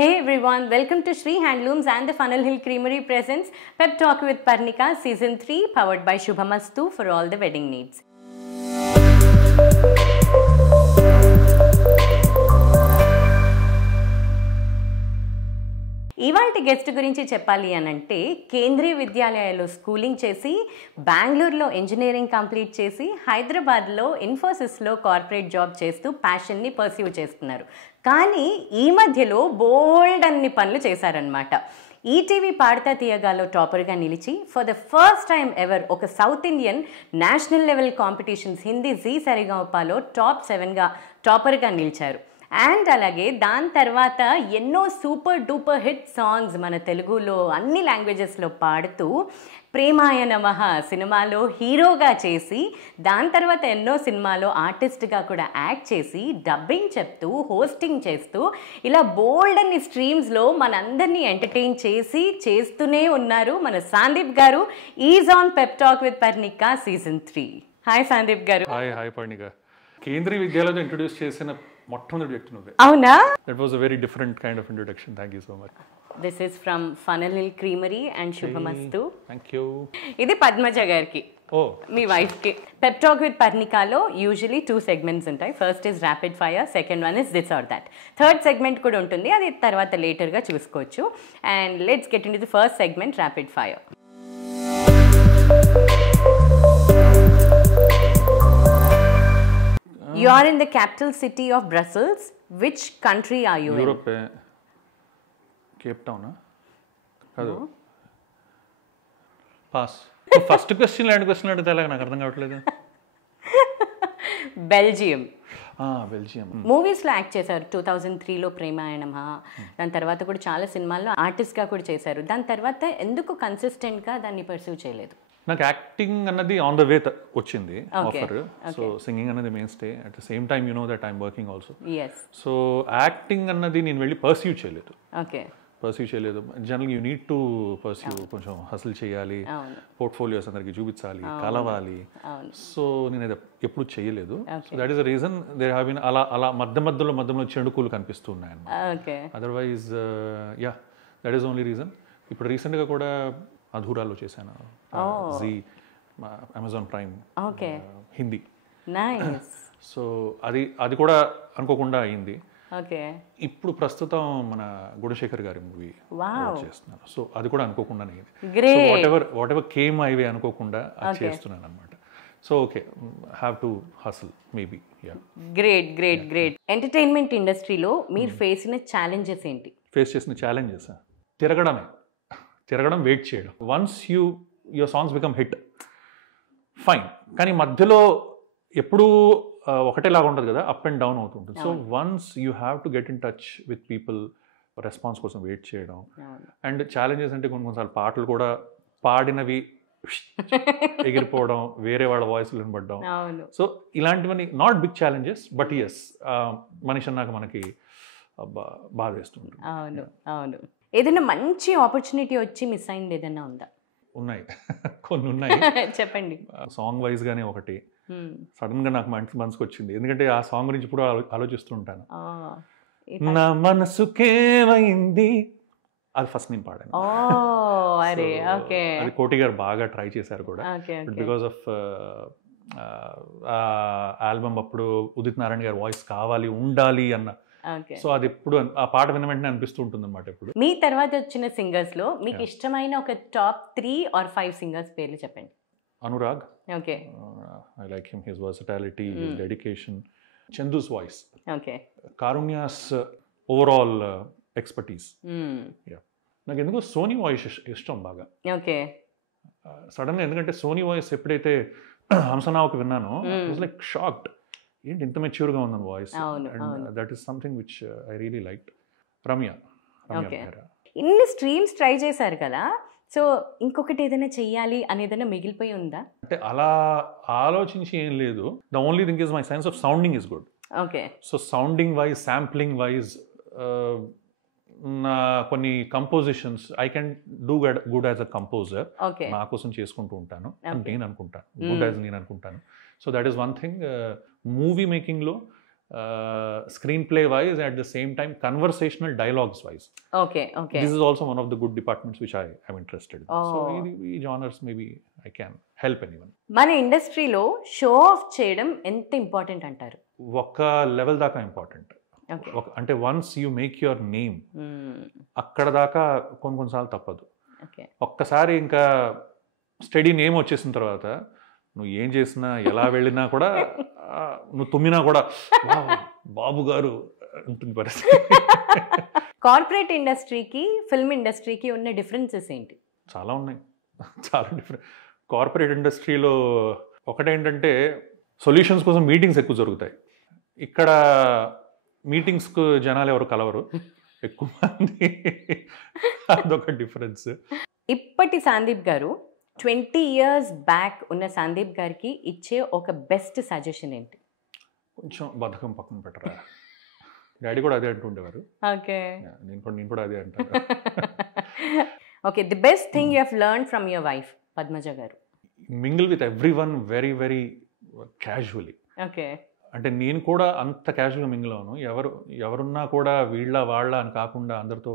Hey everyone, welcome to Shree Handlooms and the Funnel Hill Creamery presents Pep Talk with Parnika Season 3 powered by Shubhamastu for all the wedding needs. ఇవాల్టి guest గురించి చెప్పాలి అనంటే కేంద్రీయ విద్యాలయాల్లో schooling చేసి బెంగళూరులో engineering complete చేసి హైదరాబాద్లో ఇన్ఫోసిస్లో corporate job చేస్తూ ప్యాషన్ని పర్స్యూ చేస్తున్నారు. కానీ ఈ మధ్యలో బోల్డ్ అన్ని పనులు చేశారనమాట. ఈటీవీ పాడతా తీయగాలో టాపర్గా నిలిచి for the first time ever ఒక south Indian national level competitions Hindi Zee సరిగమపాలో టాప్ 7గా టాపర్గా నిలిచారు. అండ్ అలాగే దాని తర్వాత ఎన్నో సూపర్ డూపర్ హిట్ సాంగ్స్ మన తెలుగులో అన్ని లాంగ్వేజెస్లో పాడుతూ ప్రేమాయ నమః సినిమాలో హీరోగా చేసి దాని తర్వాత ఎన్నో సినిమాలో ఆర్టిస్ట్గా కూడా యాక్ట్ చేసి డబ్బింగ్ చెప్తూ హోస్టింగ్ చేస్తూ ఇలా బోల్డ్ అన్ని స్ట్రీమ్స్లో మనందరినీ ఎంటర్టైన్ చేస్తూనే ఉన్నారు మన సందీప్ గారు. Is on pep talk with Parnika season 3. Hi Sandeep గారు. హాయ్ పర్ణిక. కేంద్రీయ విద్యాలయంలో ఇంట్రొడ్యూస్ చేసిన మొట్టమొదటి వ్యక్తి నువ్వే. అవునా? That was a very different kind of introduction. Thank you so much. This is from Funnel Hill Creamery and Shubhamastu. Thank you. ఇది పద్మజ గారికి, మీ వైఫ్ కి. పెప్ టాక్ విత్ పర్ణికాలో యూజువలీ 2 segments ఉంటాయి. First is rapid fire, second one is this or that. Third segment కూడా ఉంటుంది, అది తర్వాత లేటర్గా చూసుకోవచ్చు. And let's get in to the first segment, rapid fire. You are in the capital city of Brussels. Which country are you in? Europe. Cape Town. కాదు. Pass. First question లాంటి question అడిగితే ఎలాగ నాకు అర్థం కావట్లేదు. బెల్జియం. బెల్జియం. మూవీస్లో act చేశారు. 2003లో ప్రేమాయణం, దాని తర్వాత కూడా చాలా సినిమాల్లో ఆర్టిస్ట్గా కూడా చేశారు. దాని తర్వాత ఎందుకు కన్సిస్టెంట్గా దాన్ని పర్సూ చేయలేదు? నాకు యాక్టింగ్ అన్నది ఆన్ ద వే వచ్చింది ఆఫర్. సో సింగింగ్ అన్నది mainstay. At the same time you know that I'm working also. So acting అన్నది నేను వెళ్ళి పర్స్యూ చేయలేదు. జనరల్గా యూ నీడ్ టు పర్స్యూ. కొంచెం హసిల్ చేయాలి, పోర్ట్ఫోలియోస్ అందరికి చూపించాలి, కలవాలి. సో నేను అది ఎప్పుడు చేయలేదు. So that is the reason there have been అలా మధ్యలో చెడుకులు కనిపిస్తున్నాయి అన్నమాట. Otherwise yeah, that is only reason. ఇప్పుడు రీసెంట్గా కూడా అధూరాలో చేశాను, Zee Amazon prime Hindi. So అది కూడా అనుకోకుండా అయింది. ఇప్పుడు ప్రస్తుతం మన గుణశేఖర్ గారి మూవీ చేస్తున్నాను. సో అది కూడా అనుకోకుండానే అయింది. వాట్ ఎవర్ కేమ్ ఐవే అనుకోకుండా అది చేస్తున్నాను అనమాట. So okay, have to hustle maybe. Great. Entertainment ఇండస్ట్రీలో మీరు ఫేస్ చేసిన ఛాలెంజెస్ తిరగడం, వెయిట్ చేయడం. Once your songs become hit fine, కానీ మధ్యలో ఎప్పుడూ ఒకటేలాగా ఉంటుంది కదా, అప్ అండ్ డౌన్ అవుతుంటుంది. So once you have to get in touch with people, response కోసం వెయిట్ చేయడం. అండ్ ఛాలెంజెస్ అంటే కొన్నిసార్లు పాటలు కూడా పాడినవి ఎగిరిపోవడం, వేరే వాళ్ళ వాయిస్ వినబడడం. సో ఇలాంటివన్నీ not big challenges, but yes మనిషి అన్నాక మనకి బాధ వేస్తుంది. అవును. ఏదైనా మంచి ఆపర్చునిటీ వచ్చి మిస్ అయింది ఏదైనా ఉందా? ఉన్నాయి, కొన్ని ఉన్నాయి. చెప్పండి. సాంగ్ వైజ్ గానే ఒకటి సడన్ గా నాకు మనసుకు వచ్చింది. ఎందుకంటే ఆ సాంగ్ గురించి ఇప్పుడు ఆలోచిస్తుంటాను. నా మనసుకేమైంది, అది ఫస్ట్ నేను పాడాను. అది కోటి గారు బాగా ట్రై చేశారు కూడా. బికాస్ ఆఫ్ ఆల్బమ్ అప్పుడు ఉదిత్ నారాయణ గారి వాయిస్ కావాలి, ఉండాలి అన్న. సో అది ఎప్పుడు ఆ పాట విన్న వెంటనే అనిపిస్తూ ఉంటుంది అనమాట. ఇప్పుడు మీ తర్వాత వచ్చిన సింగర్స్ లో మీకు ఇష్టమైన ఒక టాప్ 3 or 5 సింగర్స్ పేర్లు చెప్పండి. Anurag, I like him, his versatility, his dedication. Chandu's voice, Karunya's overall expertise. నాకు ఎందుకో సోనీ వాయిస్ ఇష్టం బాగా. సడన్ గా ఎందుకంటే సోనీ వాయిస్ ఎప్పుడైతే హంసనావకు విన్నానో ఐ వాజ్ లైక్ షాక్డ్. ఏంటి ఇంత మెచ్యూర్గా ఉందని voice. And that is something which I really liked. Ramya. ఇన్ని స్ట్రీమ్స్ ట్రై చేశారు కదా, సో ఇంకొకటి ఏదైనా చెయ్యాలి అని ఏదైనా మిగిలిపోయి ఉందా? అంటే అలా ఆలోచించి ఏం లేదు. The only thing is my sense of sounding is good. So sounding wise, sampling wise నా కొన్ని compositions I can do good as a composer. నా కోసం చేసుకుంటూ ఉంటాను అని నేను అనుకుంటాను. గుడ్ యాజ్ నేను అనుకుంటాను. So that is one thing. Movie మేకింగ్లో screenplay wise, at the same time conversational dialogues wise. Okay. This is also one of the good departments which I am interested in. So ఈ genres maybe I can help anyone. మన ఇండస్ట్రీలో show off చేయడం ఎంత important అంటారు? ఒక level దాకా important. అంటే once you make your name, అక్కడ దాకా కొన్నిసార్లు తప్పదు. ఒక్కసారి ఇంకా స్టడీ నేమ్ వచ్చేసిన తర్వాత నువ్వు ఏం చేసినా ఎలా వెళ్ళినా కూడా, నువ్వు తుమ్మినా కూడా బాబు గారు ఉంటుంది పరిస్థితి. కార్పొరేట్ ఇండస్ట్రీకి ఫిల్మ్ ఇండస్ట్రీకి ఉన్న డిఫరెన్సెస్ ఏంటి? చాలా ఉన్నాయి, చాలా డిఫరెంట్. కార్పొరేట్ ఇండస్ట్రీలో ఒకటేంటంటే సొల్యూషన్స్ కోసం మీటింగ్స్ ఎక్కువ జరుగుతాయి. ఇక్కడ మీటింగ్స్కు జనాలు ఎవరు కలవరు ఎక్కువ మంది, అదొక డిఫరెన్స్. ఇప్పటి సందీప్ గారు 20 years బ్యాక్ ఉన్న సందీప్ గారికి ఇచ్చే ఒక బెస్ట్ సజెషన్ ఏంటి? కొంచెం బద్ధకం పక్కన పెట్టరా. డాడీ కూడా అదే అంటుండేవారు. ఓకే, నేను కూడా అదే అంటాను. Okay, the best thing you have learned from your wife Padmaja గారు? Mingle with everyone very very casually. Okay, అంటే నేను కూడా అంత క్యాజువల్గా మింగిల్ అవును. ఎవరున్నా కూడా వీళ్ళ వాళ్ళ అని కాకుండా అందరితో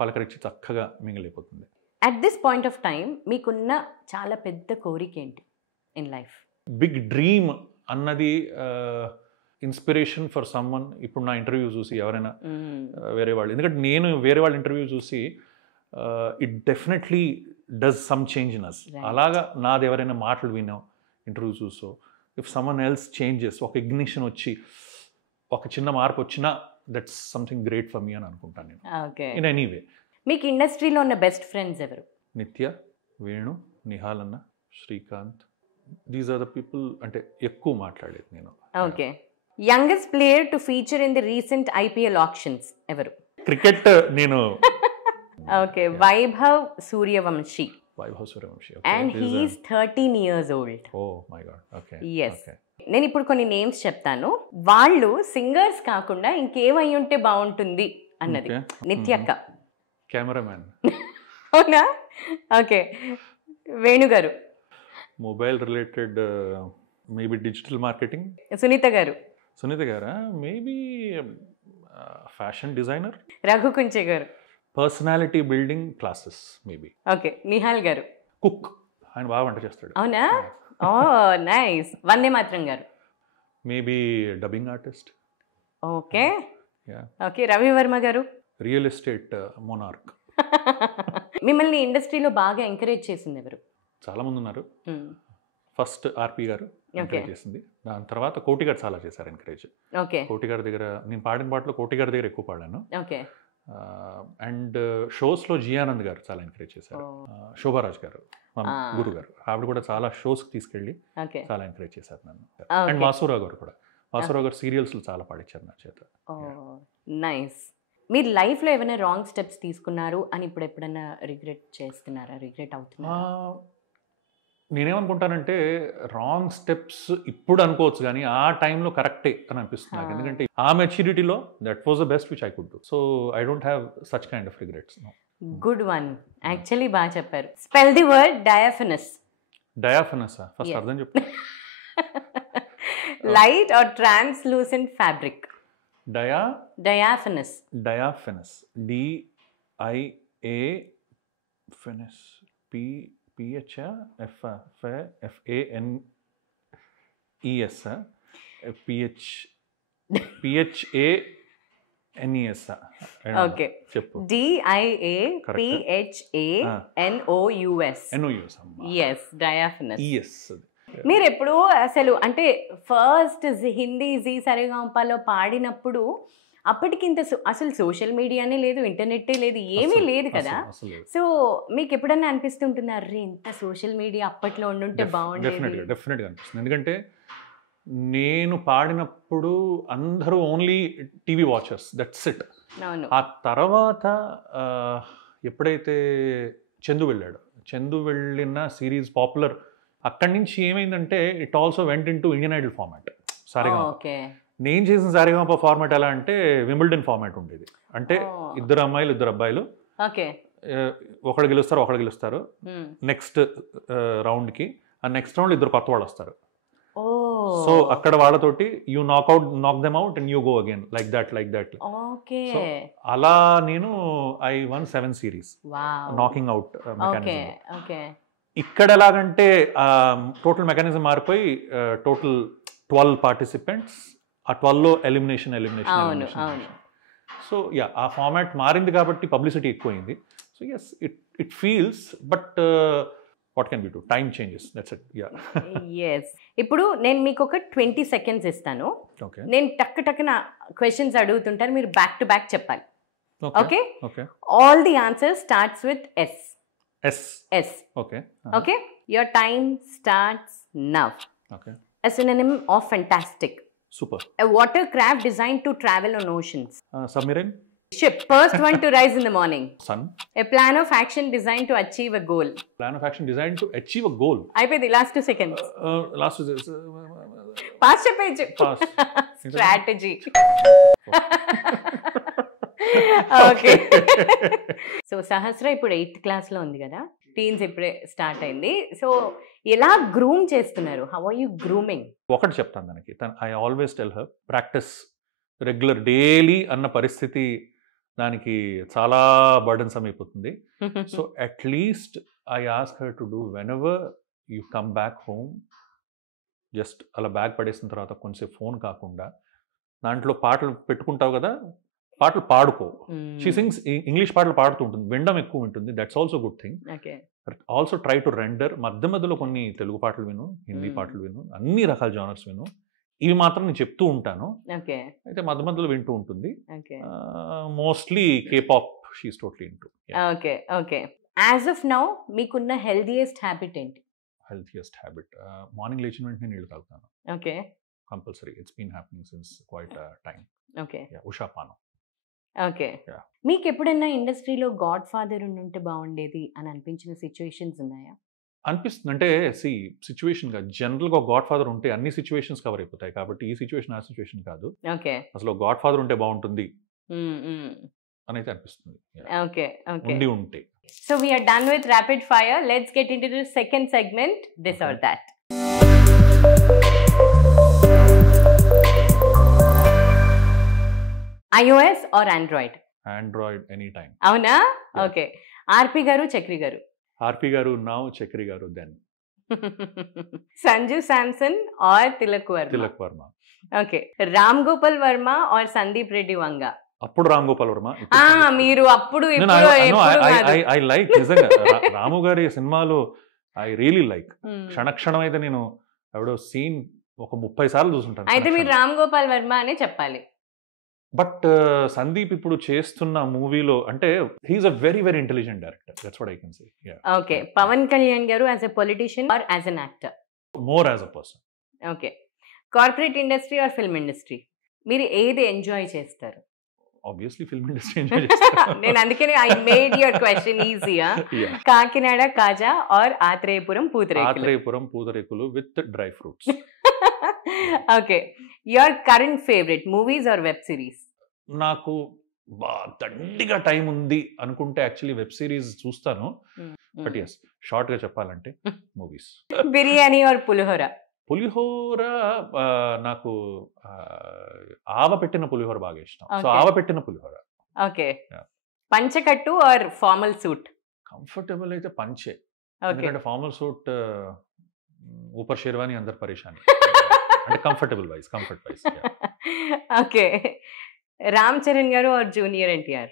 పలకరించి చక్కగా మింగిల్ అయిపోతుంది. At this point of time మీకున్న చాలా పెద్ద కోరిక ఏంటి ఇన్ లైఫ్? బిగ్ డ్రీమ్ అన్నది ఇన్స్పిరేషన్ ఫర్ సమ్వన్. ఇప్పుడు నా ఇంటర్వ్యూ చూసి ఎవరైనా వేరే వాళ్ళు, ఎందుకంటే నేను వేరే వాళ్ళ ఇంటర్వ్యూ చూసి it definitely does some change in us. అలాగా నాది ఎవరైనా మాటలు విన్నాం ఇంటర్వ్యూ చూసో, ఇఫ్ సమ్మన్ ఎల్స్ చేంజెస్, ఒక ఇగ్నిషన్ వచ్చి ఒక చిన్న మార్పు వచ్చినా that's something great for me అని అనుకుంటాను నేను. Okay, in any way. మీకు ఇండస్ట్రీలో ఉన్న బెస్ట్ ఫ్రెండ్స్ ఎవరు? నిత్య, వేణు, నిహాల్ అన్న, Srikanth, these are the people అంటే ఎక్కువ మాట్లాడేది నేను. Okay, youngest player to feature in the recent IPL auctions ఎవరు? క్రికెట్ నేను. Okay, Vaibhav Suryavanshi. Vaibhav Suryavanshi. And he is 13 years old. Oh my God. Okay, yes. నేను ఇప్పుడు కొన్ని నేమ్స్ చెప్తాను, వాళ్ళు సింగర్స్ కాకుండా ఇంకేమై ఉంటే బాగుంటుంది అన్నది. నిత్యక్క, కెమెరామ్యాన్. అవునా? ఓకే, వేణు గారు, mobile related, maybe digital marketing. Sunitha గారు. సునీత గారా? Maybe fashion designer. Raghu Kunche గారు. Personality building classes maybe. Okay, Nihal గారు. కుక్, ఆయన బాగా వంట చేస్తాడు. అవునా? ఓ నైస్. వందే మాత్రం గారు. Maybe dubbing artist. Okay okay. Ravi Varma గారు. Real estate monarch. మిమ్మల్ని ఇండస్ట్రీలో బాగా ఎంకరేజ్ చేసింది ఎవరు? చాలా మంది ఉన్నారు. ఫస్ట్ ఆర్పి గారు ఎంకరేజ్ చేసింది, దాని తర్వాత కోటి గారు చాలా చేశారు ఎంకరేజ్. ఓకే, కోటి గారి దగ్గర నేను పాడిన పాటలో కోటి గారి దగ్గర ఎక్కువ పాడాను. ఓకే. అండ్ షోస్లో జియానంద్ గారు చాలా ఎంకరేజ్ చేశారు. శోభారాజ్ గారు, మా గురు గారు, ఆవిడ కూడా చాలా షోస్కి తీసుకెళ్ళి చాలా ఎంకరేజ్ చేశారు నన్ను. అండ్ వాసురావు గారు కూడా. వాసురావు గారు సీరియల్స్లో చాలా పాడించారు నా చేత. నైస్. మీరు లైఫ్లో ఏమైనా రాంగ్ స్టెప్స్ తీసుకున్నారు అని ఇప్పుడు ఎప్పుడైనా రిగ్రెట్ చేస్తున్నారా? రిగ్రెట్ అవుతున్నారా? నేనేమనుకుంటానంటే రాంగ్ స్టెప్స్ ఇప్పుడు అనుకోవచ్చు, కానీ ఆ టైంలో కరెక్టే అని అనిపిస్తుంది నాకు. ఎందుకంటే ఆ మెచ్యూరిటీలో that was the best which I could do. So I don't have such kind of regrets. Good one. Actually బాగా చెప్పారు. Spell the word diaphanous. Diaphanous first అర్థం చెప్పు. Light or translucent fabric. Diaphanous. Diaphanous. DIAFNS. PHFANES. PHANES. Okay, చెప్పు. DIAPHANOUS. yes, diaphanous. yes. మీరు ఎప్పుడు అసలు అంటే first Hindi G సరిగమపలో పాడినప్పుడు అప్పటికి ఇంత అసలు సోషల్ మీడియానే లేదు, ఇంటర్నెట్టే లేదు, ఏమీ లేదు కదా. సో మీకు ఎప్పుడన్నా అనిపిస్తుంటుంది అర్రే ఇంత సోషల్ మీడియా అప్పట్లో ఉండుంటే బాగుండేది? డెఫినెట్గా అనిపిస్తుంది. ఎందుకంటే నేను పాడినప్పుడు అందరూ only TV watchers, that's it. ఆ తర్వాత ఎప్పుడైతే చందు వెళ్ళిన సిరీస్ పాపులర్, అక్కడి నుంచి ఏమైందంటే it also went into Indian Idol format. Saregama. నేను చేసిన సారేగామా ఫార్మాట్ ఎలా అంటే వింబుల్డన్ ఫార్మాట్ ఉండేది. అంటే ఇద్దరు అమ్మాయిలు ఇద్దరు అబ్బాయిలు, ఒకళ్ళు గెలుస్తారు నెక్స్ట్ రౌండ్కి, ఆ నెక్స్ట్ రౌండ్ ఇద్దరు కొత్త వాళ్ళు వస్తారు. సో అక్కడ వాళ్ళతోటి you knock them out and you go again like that okay అలా నేను I one 7 series knocking out mechanism. Okay ఇక్కడ ఎలాగంటే టోటల్ మెకానిజం మారిపోయి టోటల్ 12 participants, ఆ 12లో ఎలిమినేషన్. సో యా ఆ ఫార్మాట్ మారింది కాబట్టి పబ్లిసిటీ ఎక్కువైంది. So yes it feels, but what can be do, time changes, that's it. Yeah yes. ఇప్పుడు నేను మీకు ఒక 20 seconds ఇస్తాను. నేను టక్కున క్వశ్చన్స్ అడుగుతుంటాను, మీరు బ్యాక్ టు బ్యాక్ చెప్పాలి. Okay all the answers starts with S. Okay, your time starts now. A synonym of fantastic. Super. A watercraft designed to travel on oceans. Submarine. Ship, first one to rise in the morning. Sun. A plan of action designed to achieve a goal. Plan of action designed to achieve a goal. అయిపోయింది, last 2 seconds. Last 2 seconds. Pass చెప్పేయచ్చు. Strategy. Okay. So Sahasra ఇప్పుడు 8th క్లాస్లో ఉంది కదా, teens ఇప్పుడే start అయింది. So ఎలా groom చేస్తున్నారు? How are you grooming? ఒకటి చెప్తాను దానికి, I always tell her practice regular daily అన్న పరిస్థితి దానికి చాలా బర్డెన్సమ్ అయిపోతుంది. So at least I ask her to do whenever you come back home, just అలా బ్యాగ్ పడేసిన తర్వాత కొంచెం ఫోన్ కాకుండా దాంట్లో పాటలు పెట్టుకుంటావు కదా, పాటలు పాడుకో. షీ సింగ్స్ ఇంగ్లీష్ పాటలు పాడుతూ ఉంటుంది, వినడం ఎక్కువ ఉంటుంది, that's also good thing. Also try to render, మధ్యలో కొన్ని తెలుగు పాటలు విను, హిందీ పాటలు విను, అన్ని రకాల జానర్స్ విను. ఇవి మాత్రం నేను చెప్తూ ఉంటాను, అయితే మధ్యలో వింటూ ఉంటుంది. Mostly K-pop she's totally into. Okay. As of now మీకున్న హెల్తీయెస్ట్ హ్యాబిట్ ఏంటి? హెల్తీయెస్ట్ హ్యాబిట్ మార్నింగ్ లేచిన వెంటనే నీళ్ళు తాగుతాను. Okay, compulsory. It's been happening since quite time. Okay, ఉషాపానం. ఓకే. మీకు ఎప్పుడైనా ఇండస్ట్రీలో గాడ్ ఫాదర్ ఉంటే బాగుండేది అని అనిపించిన సిచ్యువేషన్స్ ఉన్నాయా? అనిపిస్తుంది. అంటే సిచ్యువేషన్గా జనరల్గా గాడ్ ఫాదర్ ఉంటే అన్ని సిచ్యువేషన్స్ కవర్ అయిపోతాయి, కాబట్టి ఈ సిచ్యువేషన్ ఆ సిచ్యువేషన్ కాదు. ఓకే, అసలు గాడ్ ఫాదర్ ఉంటే బాగుంటుంది అని అయితే అనిపిస్తుంది. ఓకే ఉండి ఉంటే. So we're done with rapid fire. Let's get into the second segment, this or that. iOS or Android? Android anytime. అవునా? ఓకే. ఆర్పి గారు, చక్రి గారు? ఆర్పి గారు నౌ, చక్రి గారు then. Sanju Samson or Tilak Varma? Okay. Ram Gopal Varma or Sandeep Reddy Vanga? అప్పుడు రామ్ గోపాల్ వర్మ. మీరు అప్పుడు ఐ లైక్ నిజంగా రాము గారి సినిమాలు ఐ రియలీ లైక్. క్షణక్షణం అయితే నేను ఎవడో సీన్ ఒక 30 సార్లు చూసుంటాను. అయితే మీరు రామ్ గోపాల్ వర్మ అనే చెప్పాలి. బట్ సందీప్ ఇప్పుడు చేస్తున్న మూవీలో అంటే he's a very very intelligent director, that's what I can say. Okay. Pawan Kalyan గారు as a politician or as an actor? More as a person. Okay. Corporate industry or film industry? మీరు ఏది ఎంజాయ్ చేస్తారు? Obviously film industry enjoy చేస్తాను. నేను అందుకనే I made your question ఈజీయా. Kakinada kaja or Atreyapuram pootharekulu? Atreyapuram pootharekulu with dry fruits. Okay. Your current favourite movies or web series? నాకు దండిగా time ఉంది అనుకుంటే యాక్చువల్లీ వెబ్ సిరీస్ చూస్తాను, బట్ ఎస్ షార్ట్ గా చెప్పాలంటే మూవీస్. బిర్యానీ ఆర్ పులిహోర? పులిహోర నాకు ఆవ పెట్టిన పులిహోర బాగా ఇష్టం, సో ఆవ పెట్టిన pulihora. Okay. Panchakattu or formal suit? Comfortable అయితే పంచే, ఎందుకంటే ఫార్మల్ సూట్ ఊపర్ షెర్వానీ అందరు పరేషాన్. అంటే comfortable wise, comfort wise. Okay. Ram Charan గారు or junior NTR?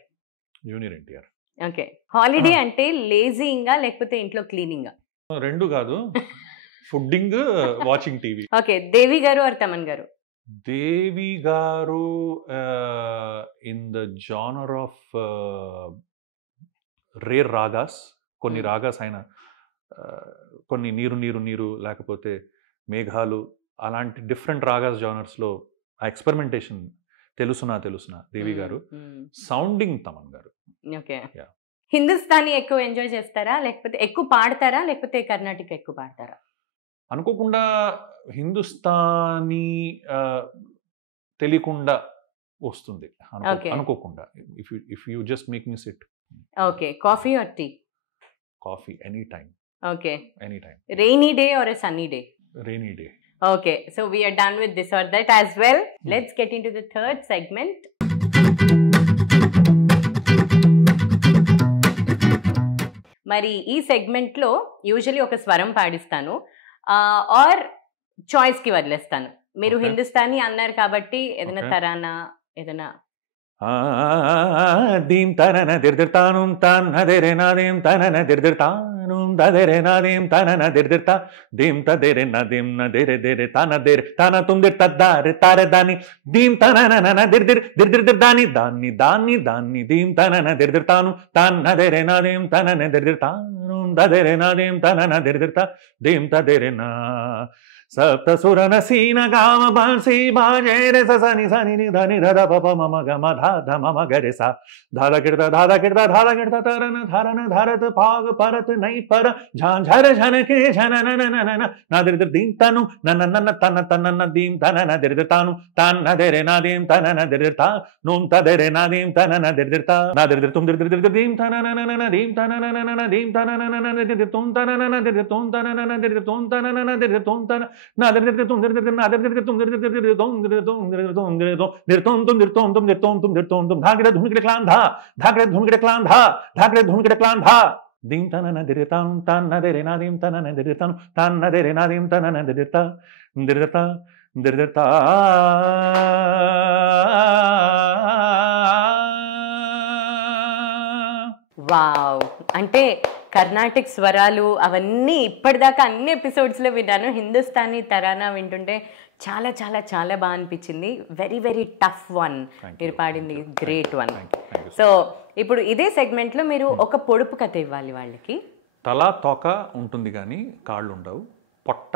Junior NTR. Okay. Holiday అంటే లేజీగా లేకపోతే ఇంట్లో క్లీనింగా? రెండు కాదు, fooding, watching TV. Okay. Devi గారు ఆర్ తమన్ గారు? దేవి గారు in the genre of rare ragas, కొన్ని రాగాస్ అయిన కొన్ని నీరు నీరు నీరు లేకపోతే మేఘాలు అలాంటి డిఫరెంట్ రాగాస్ జానర్స్లో ఆ ఎక్స్పెరిమెంటేషన్ తెలుసునా దేవి గారు. సౌండింగ్ తమన్ గారు. ఓకే. హిందుస్థానీ ఎక్కువ ఎంజాయ్ చేస్తారా, లేకపోతే ఎక్కువ పాడతారా, లేకపోతే కర్ణాటక ఎక్కువ పాడతారా? అనుకోకుండా హిందుస్థానీ తెలియకుండా వస్తుంది, అనుకోకుండా. If you just make me sit. Okay. Coffee or tea? Coffee any time. Okay. Any time. Rainy day or a sunny day? Rainy day. Okay, so we are done with this or that as well. Let's get into the third segment. మరి ఈ సెగ్మెంట్లో usually ఒక స్వరం పాడిస్తాను are చాయిస్కి వదిలేస్తాను. మీరు హిందుస్థానీ అన్నారు కాబట్టి ఏదైనా తరానా ఏదైనా దీం తనన దిర్దిర్తాను తన్నదెరె నాదేం తనన దిర్దిర్తాను దదెరె నాదేం తనన దిర్దిర్తా దీం తదెరె నదేం నదెరె దెరె తనదెరె తన తుందిర్ తద్దారె తారె దాని దీం తనన దిర్దిర్ దిర్దిర్ దాని దాన్ని దాన్ని దాన్ని దీం తనన దిర్దిర్తాను తన్నదెరె నాదేం తనన దిర్దిర్తాను దదెరె నాదేం తనన దిర్దిర్తా దీం తదెరె నా సప్తసురన సీన గామ బాన్సి బాజే రే సని సని ని ధని ధ పప మమ గమ ధ ధ మమ గరే సా ధాద కిర్త తరన ధరన ధరత పాగ పరత నై పర ఝాంఝర ఝనకే ఝనన నన నాదిర్ దీం తను నన నన తన తన దీం తనన దిర్దిర్తాను తన్న దెరె నాదేం తనన దిర్దిర్తా నూం తదెరె నాదేం తనన దిర్దిర్తా నాదిర్ తుం దిర్ దీం తనన నన దీం తనన నన దీం తనన నన దిర్ తుం తనన నన దిర్ తుం తనన నన దిర్ తుం తనన నన దిర్ తుం తన నా దిర్ దిర్ తుం దిర్ దిర్ నా దిర్ దిర్ Tum దిర్ దిర్ దిర్ Tum దిర్ Tum దిర్ Tum దిర్ Tum దిర్ Tum Tum దిర్ Tum Tum దిర్ Tum Tum దిర్ Tum Tum ధాగరే ధునికిడ clan ధా ధాగరే ధునికిడ clan ధా ధాగరే ధునికిడ clan ధా దీం తనన దిర్తాను తన్న దెరె నాదేం తనన దిర్తాను తన్న దెరె నాదేం తనన దిర్తా దిర్తా దిర్తా వావ్, అంటే కర్ణాటిక్ స్వరాలు అవన్నీ ఇప్పటిదాకా అన్ని ఎపిసోడ్స్లో విన్నాను. హిందుస్థానీ తరానా వింటుంటే చాలా చాలా చాలా బాగా అనిపించింది. వెరీ వెరీ టఫ్ వన్ మీరు పాడింది, గ్రేట్ వన్. సో ఇప్పుడు ఇదే సెగ్మెంట్లో మీరు ఒక పొడుపు కథ ఇవ్వాలి వాళ్ళకి. తల తోక ఉంటుంది కానీ కాళ్ళు ఉండవు, పొట్ట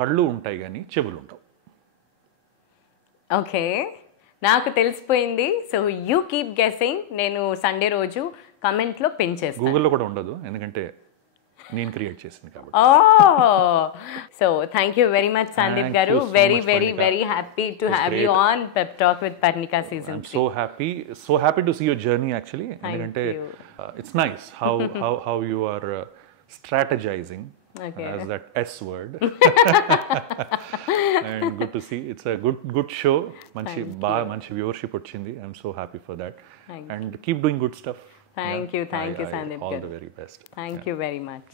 కళ్ళు ఉంటాయి కానీ చెవులు ఉండవు. ఓకే, నాకు తెలిసిపోయింది. So you keep guessing. నేను సండే రోజు కమెంట్లో పిన్ చేస్తాను. గూగుల్లో కూడా ఉండదు, ఎందుకంటే నేను క్రియేట్ చేసింది కాబట్టి. So thank you very much Sandeep గారు. Very very very happy to have you on pep talk with Parnika season 3. So happy to see your journey actually. ఎందుకంటే it's nice how you are strategizing as that S word. And good to see. It's a good show. Manchi viewership ochindi. I'm so happy for that. And keep doing good stuff. Thank you Sandeep. All the very best. Thank you very much.